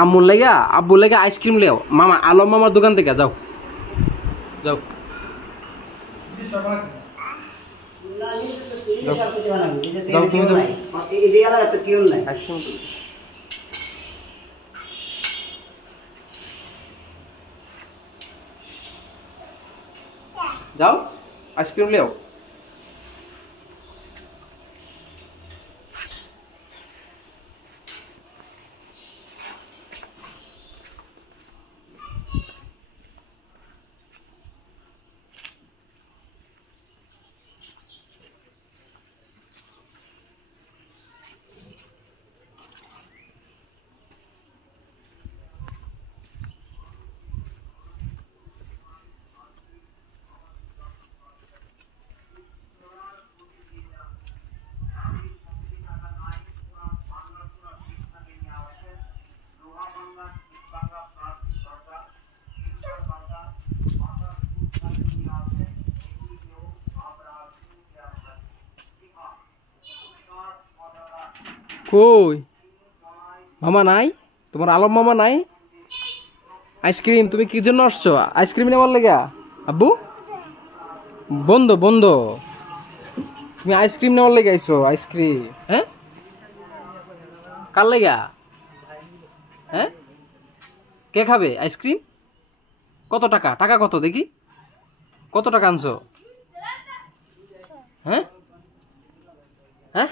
আম্মুর লাগা আব্বুর লাগা আইসক্রিম লেও মামা আলম মামার দোকান থেকে যাও যাও যাও তুমি যাও আইসক্রিম যাও আইসক্রিম লেও কই মামা নাই তোমার আলম মামা নাই আইসক্রিম তুমি কি জন্য আসছো আইসক্রিম নেওয়ার লেগা আব্বু বন্ধ বন্ধ তুমি আইসক্রিম নেওয়ার লেগে আইছো আইসক্রিম হ্যাঁ কার লেগা হ্যাঁ কে খাবে আইসক্রিম কত টাকা টাকা কত দেখি কত টাকা আনছো হ্যাঁ হ্যাঁ